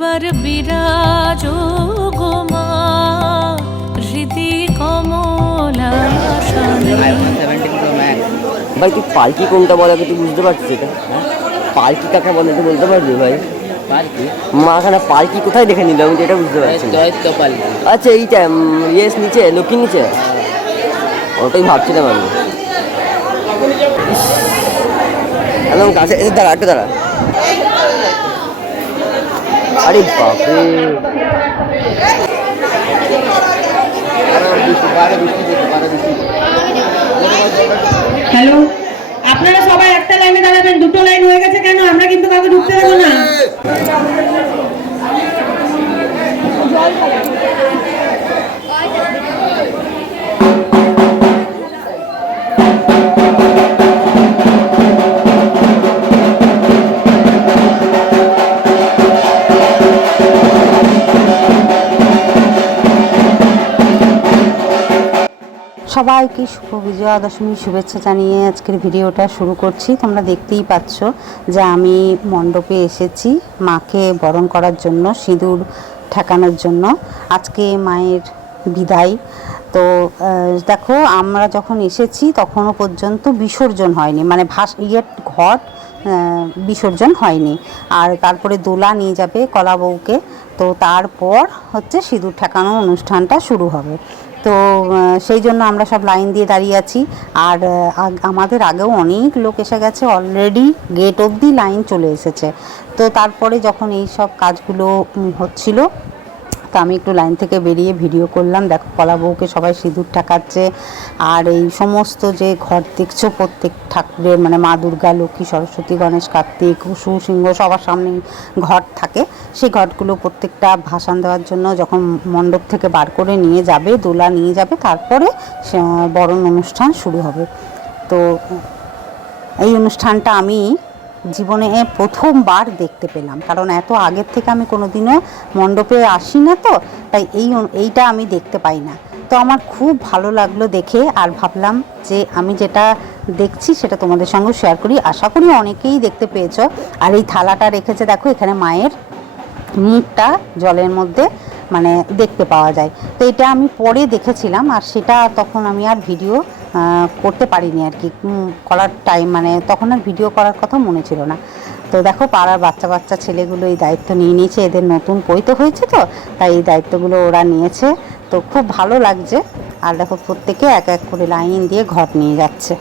একবার বিরাজ গো মা হৃদি কমলা ভাই তুই পালকি কোনটা বলে তুই বুঝতে পারছিস এটা হ্যাঁ? পালকি কাকে বলে তুই বলতে পারবি ভাই? পালকি? মা এখানে পালকি কোথায় দেখে নিল? আমি এটা বুঝতে পারছি আচ্ছা এইটা ইয়েস নিচে লক্ষ্মী নিচে? ওটাই ভাবছিলাম আমি। একদম কাছে দাঁড়া একটু দাঁড়া। আরে বাপরে। হ্যালো? আপনারা সবাই একটা লাইনে দাঁড়াবেন, দুটো লাইন হয়ে গেছে কেন? আমরা কিন্তু কাউকে ঢুকতে দেবো না। সবাইকে শুভ বিজয়া দশমী শুভেচ্ছা জানিয়ে আজকের ভিডিওটা শুরু করছি। তোমরা দেখতেই পাচ্ছ যে আমি মণ্ডপে এসেছি মাকে বরণ করার জন্য, সিঁদুর ঠেকানোর জন্য। আজকে মায়ের বিদায়। তো দেখো, আমরা যখন এসেছি তখনও পর্যন্ত বিসর্জন হয়নি। মানে ভাস, ইয়ের ঘট বিসর্জন হয়নি। আর তারপরে দোলা নিয়ে যাবে কলা বউকে। তো তারপর হচ্ছে সিঁদুর ঠেকানো অনুষ্ঠানটা শুরু হবে। তো সেই জন্য আমরা সব লাইন দিয়ে দাঁড়িয়ে আছি। আর আমাদের আগেও অনেক লোক এসে গেছে অলরেডি গেট অবধি লাইন চলে এসেছে। তো তারপরে যখন এই সব কাজগুলো হচ্ছিল তো আমি একটু লাইন থেকে বেরিয়ে ভিডিও করলাম। দেখো কলা বউকে সবাই সিঁদুর ঠাকাচ্ছে। আর এই সমস্ত যে ঘর দেখছ, প্রত্যেক ঠাকুরের মানে মা দুর্গা, লক্ষ্মী, সরস্বতী, গণেশ, কার্তিক সু সিংহ সবার সামনে ঘট থাকে। সেই ঘটগুলো প্রত্যেকটা ভাসান দেওয়ার জন্য যখন মণ্ডপ থেকে বার করে নিয়ে যাবে, দোলা নিয়ে যাবে, তারপরে বরণ অনুষ্ঠান শুরু হবে। তো এই অনুষ্ঠানটা আমি জীবনে প্রথমবার দেখতে পেলাম। কারণ এত আগের থেকে আমি কোনোদিনও মণ্ডপে আসি না তো, তাই এই এইটা আমি দেখতে পাই না। তো আমার খুব ভালো লাগল দেখে আর ভাবলাম যে আমি যেটা দেখছি সেটা তোমাদের সঙ্গে শেয়ার করি। আশা করি অনেকেই দেখতে পেয়েছ। আর এই থালাটা রেখেছে, দেখো, এখানে মায়ের মুখটা জলের মধ্যে মানে দেখতে পাওয়া যায়। তো এটা আমি পরে দেখেছিলাম আর সেটা তখন আমি আর ভিডিও করতে পারিনি আর কি। করার টাইম মানে তখন আর ভিডিও করার কথা মনে ছিল না। তো দেখো পাড়ার বাচ্চা বাচ্চা ছেলেগুলো এই দায়িত্ব নিয়ে নিয়েছে, এদের নতুন বই তো হয়েছে তো, তাই এই দায়িত্বগুলো ওরা নিয়েছে। তো খুব ভালো লাগছে। আর দেখো প্রত্যেকে এক এক করে লাইন দিয়ে ঘর নিয়ে যাচ্ছে।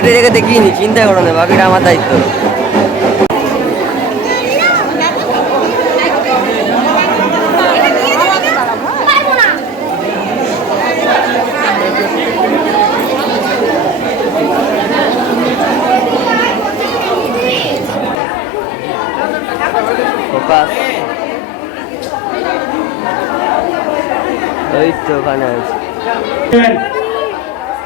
আগে একটা জায়গায় দেখিনি চিন্তা করো না বাকিটা আমার দায়িত্ব ফোকাস ওই তো ওখানে আছে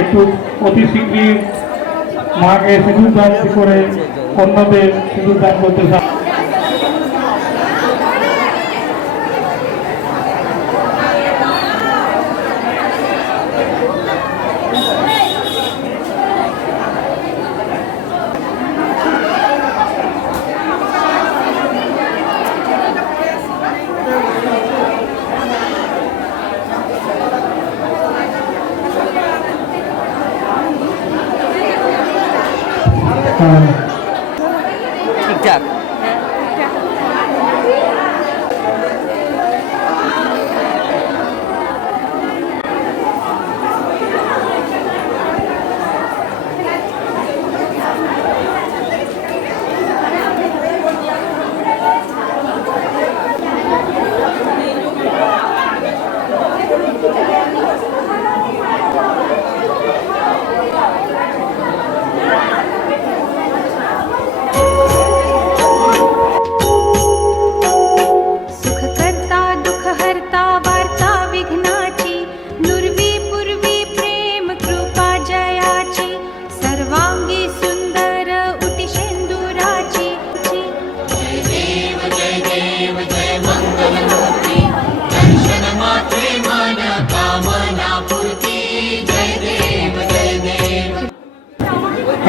একটু অতি শীঘ্রই মাকে সিঁদুর দান করে অন্যদের সিঁদুর দান করতে চান হ্যাঁ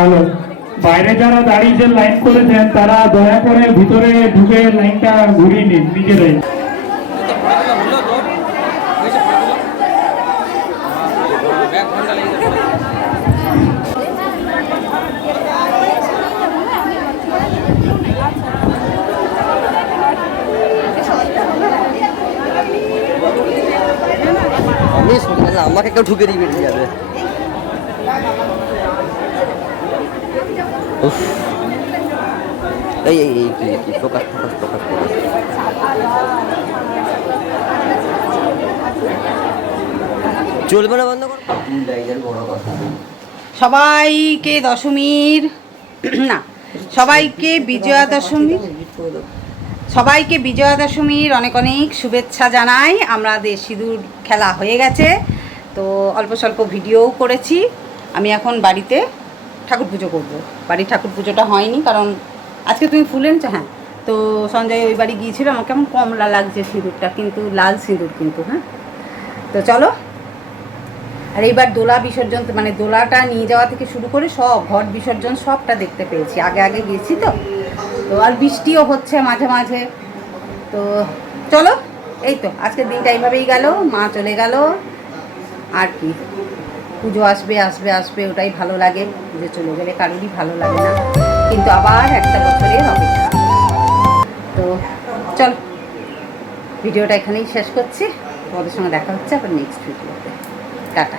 হ্যালো বাইরে যারা দাঁড়িয়ে লাইন করেছেন, তারা দয়া করে ভিতরে ঢুকে লাইনটা ঘুরিয়ে নিন, নিজেরাই। আমাকে কেউ ঢুকে দিয়ে বেরিয়ে যাবে। উফ। এই এই এই কি কি ফোকাস ফোকাস ফোকাস ফোকাস চলবে না বন্ধ কর। সবাইকে দশমীর না সবাইকে বিজয়া দশমীর সবাইকে বিজয়া দশমীর অনেক অনেক শুভেচ্ছা জানাই। আমাদের সিঁদুর খেলা হয়ে গেছে তো অল্প স্বল্প ভিডিওও করেছি। আমি এখন বাড়িতে ঠাকুর পুজো করব। বাড়ির ঠাকুর পুজোটা হয়নি, কারণ আজকে তুমি ফুল এনেছো হ্যাঁ। তো সঞ্জয় ওই বাড়ি গিয়েছিল, আমার কেমন কমলা লাগছে সিঁদুরটা, কিন্তু লাল সিঁদুর কিন্তু হ্যাঁ। তো চলো। আর এইবার দোলা বিসর্জন মানে দোলাটা নিয়ে যাওয়া থেকে শুরু করে সব ঘট বিসর্জন সবটা দেখতে পেয়েছি। আগে আগে গিয়েছি তো। তো আর বৃষ্টিও হচ্ছে মাঝে মাঝে। তো চলো, এই তো, আজকের দিনটা এইভাবেই গেল, মা চলে গেল। আর কি। পুজো আসবে আসবে আসবে, ওটাই ভালো লাগে, পুজো চলে গেলে কারোরই ভালো লাগে না। কিন্তু আবার একটা বছরের অপেক্ষা। তো চল, ভিডিওটা এখানেই শেষ করছি। তোমাদের সঙ্গে দেখা হচ্ছে আবার নেক্সট ভিডিওতে টাটা।